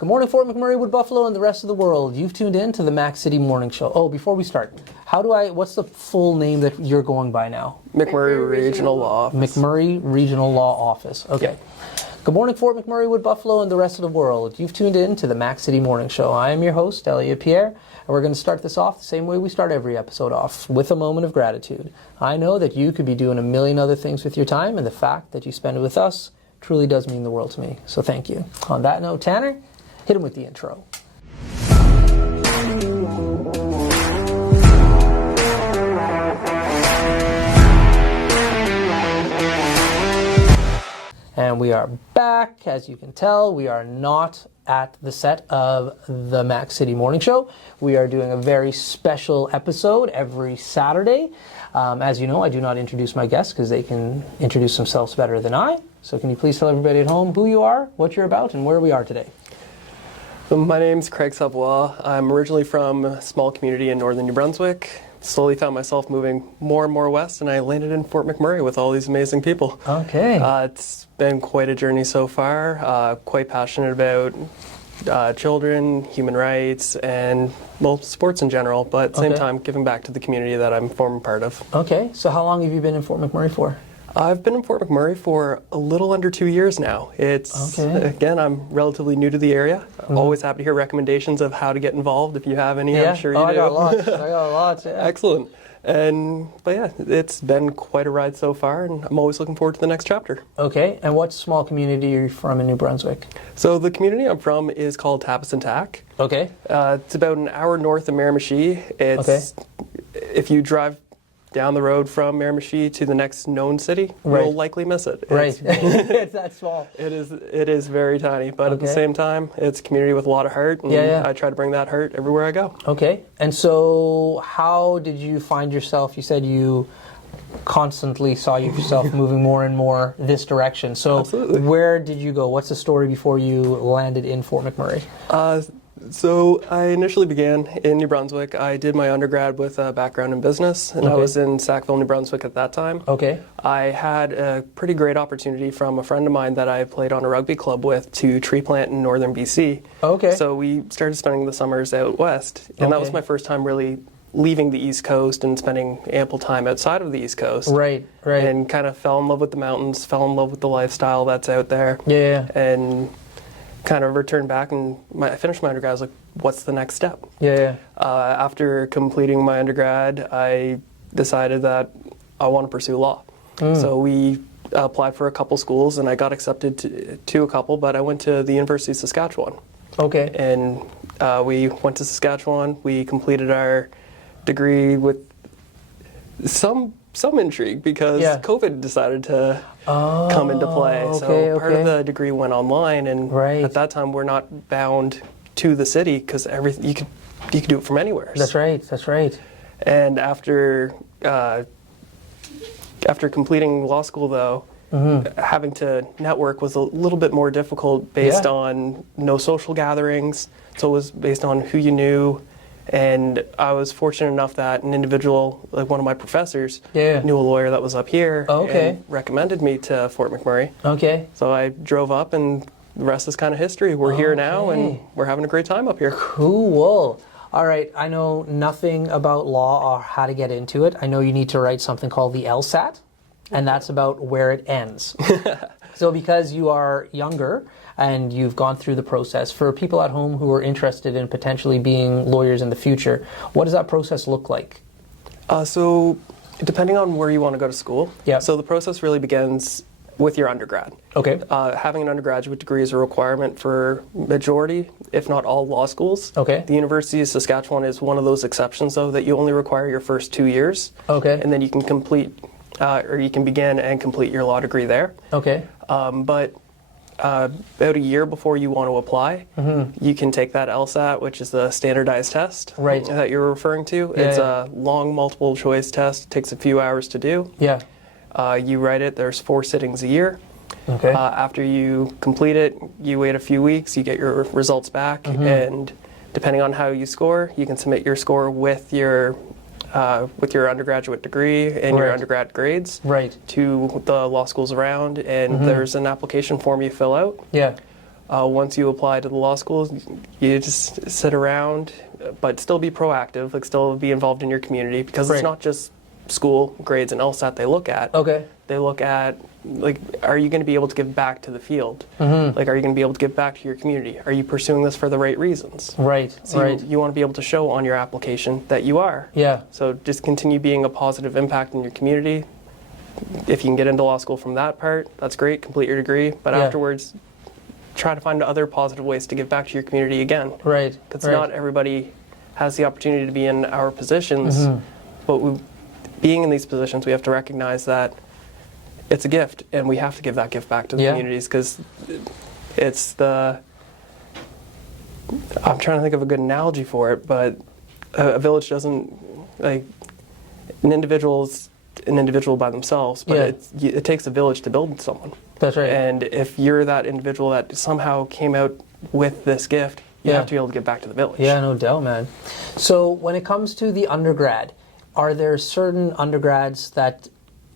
Good morning, Fort McMurray, Wood Buffalo, and the rest of the world. You've tuned in to the Mac City Morning Show. Oh, before we start, what's the full name that you're going by now? McMurray Regional Law Office. McMurray Regional Law Office. Okay. Yeah. Good morning, Fort McMurray, Wood Buffalo, and the rest of the world. You've tuned in to the Mac City Morning Show. I am your host, Elliot Pierre, and we're going to start this off the same way we start every episode off, with a moment of gratitude. I know that you could be doing a million other things with your time, and the fact that you spend it with us truly does mean the world to me. So thank you. On that note, Tanner, hit him with the intro. And we are back. As you can tell, we are not at the set of the Mac City Morning Show. We are doing a very special episode every Saturday. As you know, I do not introduce my guests because they can introduce themselves better than I. So can you please tell everybody at home who you are, what you're about, and where we are today? My name's Craig Savoie. I'm originally from a small community in northern New Brunswick. Slowly found myself moving more and more west, and I landed in Fort McMurray with all these amazing people. Okay. It's been quite a journey so far. Quite passionate about children, human rights, and, well, sports in general, but at the same time giving back to the community that I'm forming part of. Okay. So how long have you been in Fort McMurray for? I've been in Fort McMurray for a little under 2 years now. Again, I'm relatively new to the area. Mm-hmm. Always happy to hear recommendations of how to get involved if you have any. Yeah. I'm sure you do. I got lots. Yeah. Excellent. But yeah, it's been quite a ride so far, and I'm always looking forward to the next chapter. Okay. And what small community are you from in New Brunswick? So the community I'm from is called Tapas and Tack. Okay. It's about an hour north of Miramichi. If you drive down the road from Miramichi to the next known city, you'll likely miss it. It's that small. It is very tiny, but at the same time, it's a community with a lot of heart, and I try to bring that heart everywhere I go. Okay. And so how did you find yourself? You said you constantly saw yourself moving more and more this direction. So Absolutely. Where did you go? What's the story before you landed in Fort McMurray? So I initially began in New Brunswick. I did my undergrad with a background in business, and I was in Sackville, New Brunswick at that time. Okay. I had a pretty great opportunity from a friend of mine that I played on a rugby club with to tree plant in northern BC. Okay. So we started spending the summers out west, and that was my first time really leaving the East Coast and spending ample time outside of the East Coast. Right. And kind of fell in love with the mountains, fell in love with the lifestyle that's out there. Yeah. And kind of returned back, and I finished my undergrad. I was like, what's the next step? Yeah. After completing my undergrad, I decided that I want to pursue law. So we applied for a couple schools, and I got accepted to a couple, but I went to the University of Saskatchewan. Okay. And we went to Saskatchewan. We completed our degree with some intrigue because COVID decided to come into play. So part of the degree went online, and at that time we're not bound to the city because you could do it from anywhere. That's right. And after completing law school, though, having to network was a little bit more difficult based on no social gatherings. So it was based on who you knew. And I was fortunate enough that an individual, like one of my professors, knew a lawyer that was up here and recommended me to Fort McMurray. Okay. So I drove up, and the rest is kind of history. We're here now, and we're having a great time up here. Cool. All right. I know nothing about law or how to get into it. I know you need to write something called the LSAT, and that's about where it ends. So because you are younger and you've gone through the process, for people at home who are interested in potentially being lawyers in the future, what does that process look like? So depending on where you want to go to school, so the process really begins with your undergrad. Okay. Having an undergraduate degree is a requirement for majority, if not all, law schools. Okay. The University of Saskatchewan is one of those exceptions, though, that you only require your first 2 years. Okay. And then you can you can begin and complete your law degree there. Okay. But about a year before you want to apply, you can take that LSAT, which is the standardized test that you're referring to. It's a long multiple choice test. It takes a few hours to do. Yeah. You write it. There's 4 sittings a year. Okay. After you complete it, you wait a few weeks. You get your results back, and depending on how you score, you can submit your score with your undergraduate degree and your undergrad grades to the law schools around, and there's an application form you fill out. Yeah. Once you apply to the law school, you just sit around, but still be proactive, like still be involved in your community, because it's not just school, grades, and LSAT they look at. Okay. They look at, like, are you going to be able to give back to the field? Like, are you going to be able to give back to your community? Are you pursuing this for the right reasons? Right, so you want to be able to show on your application that you are. Yeah. So just continue being a positive impact in your community. If you can get into law school from that part, that's great, complete your degree, but afterwards, try to find other positive ways to give back to your community again. Right. Because not everybody has the opportunity to be in our positions, but being in these positions, we have to recognize that it's a gift, and we have to give that gift back to the communities, because it's I'm trying to think of a good analogy for it, but a village doesn't, like, an individual's an individual by themselves, but it takes a village to build someone. That's right. And if you're that individual that somehow came out with this gift, you have to be able to give back to the village. Yeah, no doubt, man. So when it comes to the undergrad, are there certain undergrads that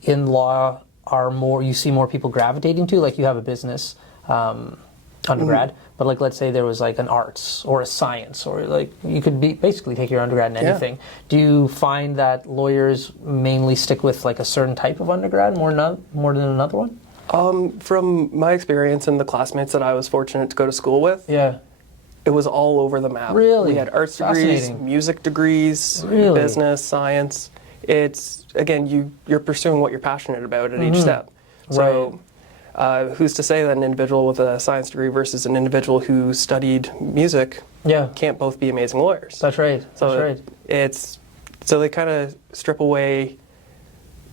in law are more, you see more people gravitating to? Like, you have a business undergrad, but like, let's say there was like an arts or a science, or like you could basically take your undergrad in anything. Do you find that lawyers mainly stick with like a certain type of undergrad more than another one? From my experience and the classmates that I was fortunate to go to school with, it was all over the map. Really? We had arts degrees, music degrees, business, science. It's, again, you're pursuing what you're passionate about at each step. So who's to say that an individual with a science degree versus an individual who studied music can't both be amazing lawyers? That's right. So so they kind of strip away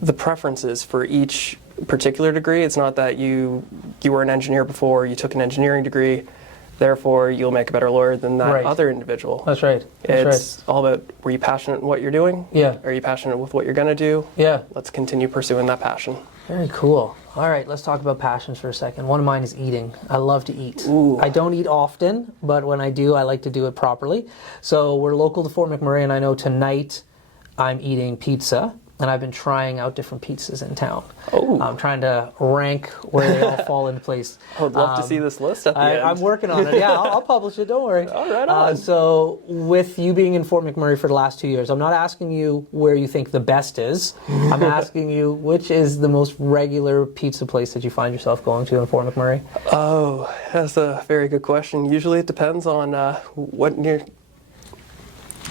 the preferences for each particular degree. It's not that you were an engineer before, you took an engineering degree, therefore you'll make a better lawyer than that other individual. That's right. It's all about, were you passionate in what you're doing? Yeah. Are you passionate with what you're going to do? Yeah. Let's continue pursuing that passion. Very cool. All right, let's talk about passions for a second. One of mine is eating. I love to eat. Ooh. I don't eat often, but when I do, I like to do it properly. So we're local to Fort McMurray, and I know tonight I'm eating pizza. And I've been trying out different pizzas in town. Oh. I'm trying to rank where they all fall into place. I would love to see this list at the end. I'm working on it. Yeah, I'll publish it. Don't worry. All right, on. So with you being in Fort McMurray for the last 2 years, I'm not asking you where you think the best is. I'm asking you which is the most regular pizza place that you find yourself going to in Fort McMurray? Oh, that's a very good question. Usually it depends on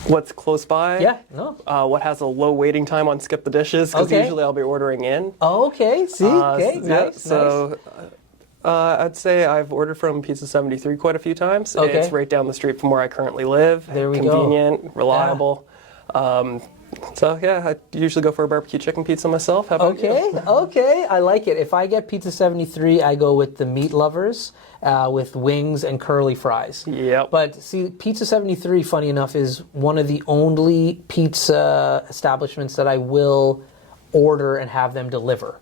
what's close by, what has a low waiting time on Skip the Dishes, because usually I'll be ordering in. Oh, okay, see, nice. So I'd say I've ordered from Pizza 73 quite a few times. It's right down the street from where I currently live. There we go. Convenient, reliable. So yeah, I usually go for a barbecue chicken pizza myself. How about you? Okay, I like it. If I get Pizza 73, I go with the meat lovers with wings and curly fries. Yep. But see, Pizza 73, funny enough, is one of the only pizza establishments that I will order and have them deliver.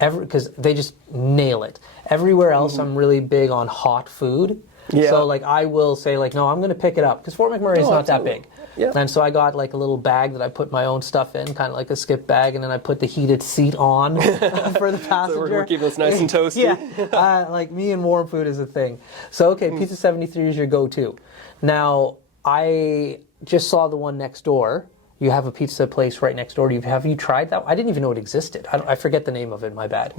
Because they just nail it. Everywhere else, I'm really big on hot food. Yeah. So like I will say like, no, I'm going to pick it up, because Fort McMurray is not that big. Yeah. And so I got like a little bag that I put my own stuff in, kind of like a skip bag, and then I put the heated seat on for the passenger. So we're keeping this nice and toasty. Yeah, like me and warm food is a thing. So okay, Pizza 73 is your go-to. Now, I just saw the one next door. You have a pizza place right next door to you. Have you tried that? I didn't even know it existed. I forget the name of it, my bad.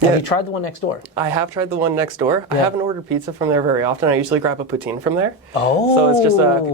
Have you tried the one next door? I have tried the one next door. Yeah. I haven't ordered pizza from there very often. I usually grab a poutine from there. Oh. So it's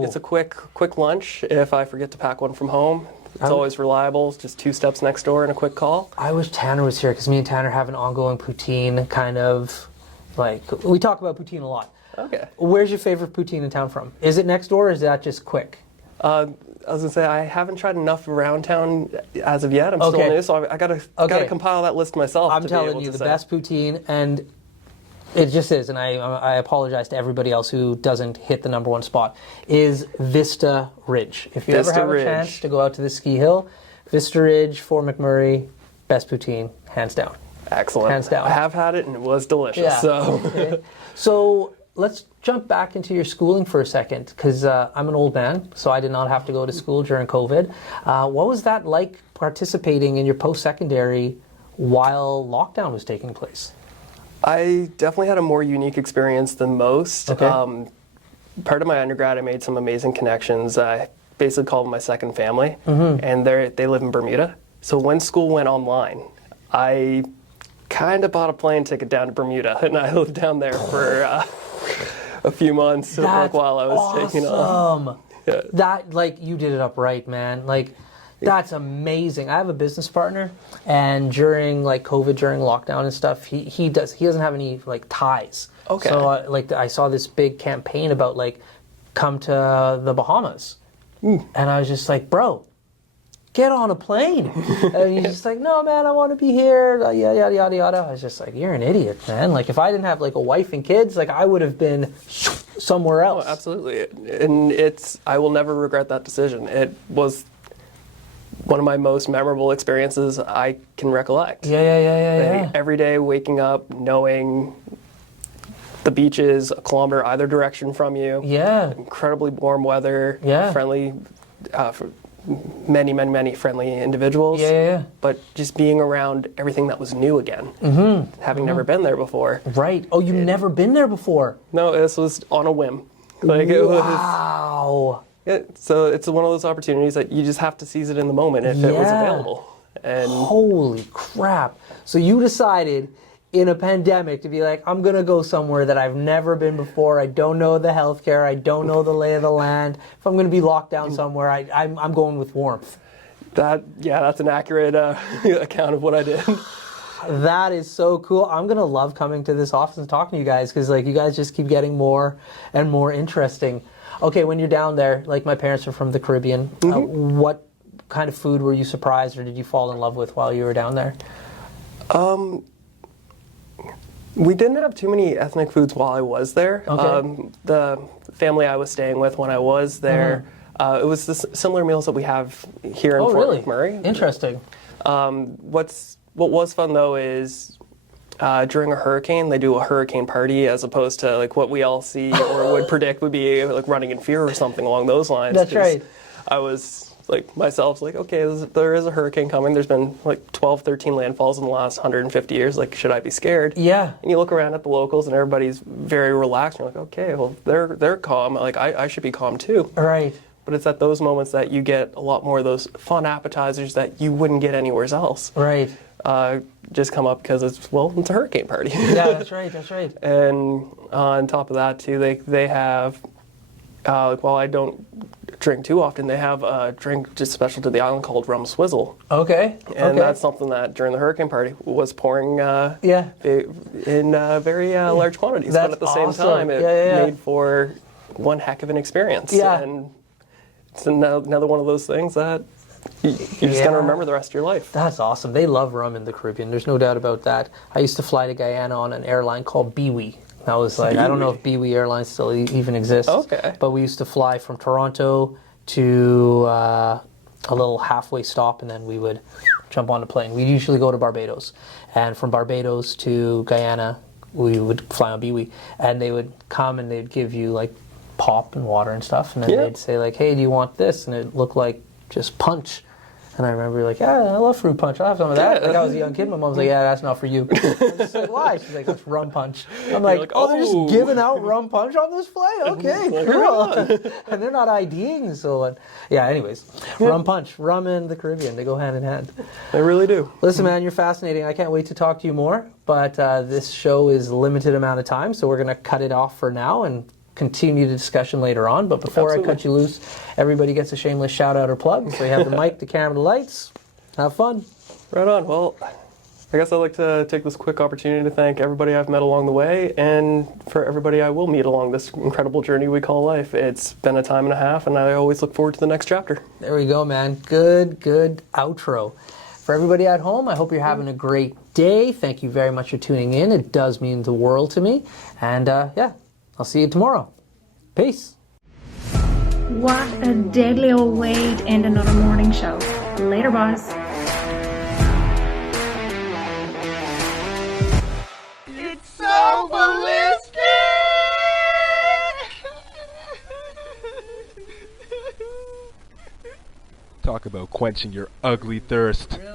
just a quick lunch if I forget to pack one from home. It's always reliable. It's just 2 steps next door and a quick call. I wish Tanner was here, because me and Tanner have an ongoing poutine kind of, like, we talk about poutine a lot. Okay. Where's your favorite poutine in town from? Is it next door, or is that just quick? I was going to say, I haven't tried enough around town as of yet. I'm still new, so I gotta compile that list myself. I'm telling you, the best poutine, and it just is, and I apologize to everybody else who doesn't hit the #1 spot, is Vista Ridge. If you ever have a chance to go out to the ski hill, Vista Ridge, Fort McMurray, best poutine, hands down. Excellent. Hands down. I have had it, and it was delicious. Yeah. So let's jump back into your schooling for a second, because I'm an old man, so I did not have to go to school during COVID. What was that like, participating in your post-secondary while lockdown was taking place? I definitely had a more unique experience than most. Okay. Part of my undergrad, I made some amazing connections. I basically call them my second family, and they live in Bermuda. So when school went online, I kind of bought a plane ticket down to Bermuda, and I lived down there for a few months while I was taking off. Yeah. That, like, you did it up right, man. Like, that's amazing. I have a business partner, and during like COVID, during lockdown and stuff, he doesn't have any like ties. Okay. So I saw this big campaign about like come to the Bahamas, and I was just like, bro, get on a plane. And he's just like, no, man, I want to be here. Yada yada yada yada. I was just like, you're an idiot, man. Like if I didn't have like a wife and kids, like I would have been somewhere else. Oh, absolutely. And I will never regret that decision. It was one of my most memorable experiences I can recollect. Yeah. Every day waking up knowing the beach is a kilometer either direction from you. Yeah. Incredibly warm weather. Yeah. Friendly, for many friendly individuals. Yeah. But just being around everything that was new again. Having never been there before. Right. Oh, you've never been there before? No, this was on a whim. Like Wow. So it's one of those opportunities that you just have to seize it in the moment if it was available. And holy crap. So you decided in a pandemic to be like, I'm going to go somewhere that I've never been before. I don't know the healthcare. I don't know the lay of the land. If I'm going to be locked down somewhere, I'm going with warmth. That's an accurate account of what I did. That is so cool. I'm going to love coming to this office and talking to you guys because like you guys just keep getting more and more interesting. Okay, when you're down there, like my parents are from the Caribbean, what kind of food were you surprised or did you fall in love with while you were down there? We didn't have too many ethnic foods while I was there. Okay. The family I was staying with when I was there, it was the similar meals that we have here in Fort McMurray. Interesting. What was fun though is during a hurricane, they do a hurricane party as opposed to like what we all see or would predict would be like running in fear or something along those lines. That's right. I was like myself, like, okay, there is a hurricane coming. There's been like 12, 13 landfalls in the last 150 years. Like, should I be scared? Yeah. And you look around at the locals and everybody's very relaxed. And you're like, okay, well, they're calm. Like, I should be calm too. Right. But it's at those moments that you get a lot more of those fun appetizers that you wouldn't get anywhere else. Right. Just come up because it's a hurricane party. Yeah, that's right. And on top of that too, they have, while I don't drink too often, they have a drink just special to the island called rum swizzle. Okay. And that's something that during the hurricane party was pouring in very large quantities. That's but at the same awesome. time, it made for one heck of an experience. Yeah. And it's another one of those things that you're just going to remember the rest of your life. That's awesome. They love rum in the Caribbean. There's no doubt about that. I used to fly to Guyana on an airline called Biwi. I was like, I don't know if Biwi Airlines still even exists. Okay. But we used to fly from Toronto to a little halfway stop, and then we would jump on a plane. We'd usually go to Barbados. And from Barbados to Guyana, we would fly on Biwi. And they would come and they'd give you like pop and water and stuff. And then they'd say like, hey, do you want this? And it looked like just punch. And I remember like, yeah, I love fruit punch. I'll have some of that. Like I was a young kid. My mom's like, yeah, that's not for you. I was just like, why? She's like, it's rum punch. I'm like, they're just giving out rum punch on this flight? Okay, cool. And they're not IDing, so yeah. Anyways, rum punch, rum and the Caribbean, they go hand in hand. They really do. Listen, man, you're fascinating. I can't wait to talk to you more. But this show is a limited amount of time, so we're gonna cut it off for now and continue the discussion later on. But before I cut you loose, everybody gets a shameless shout out or plug. So you have the mic, the camera, the lights. Have fun. Right on. Well, I guess I'd like to take this quick opportunity to thank everybody I've met along the way and for everybody I will meet along this incredible journey we call life. It's been a time and a half, and I always look forward to the next chapter. There we go, man. Good outro. For everybody at home, I hope you're having a great day. Thank you very much for tuning in. It does mean the world to me. And I'll see you tomorrow. Peace. What a deadly old way to end another morning show. Later, boss. It's so ballistic! Talk about quenching your ugly thirst.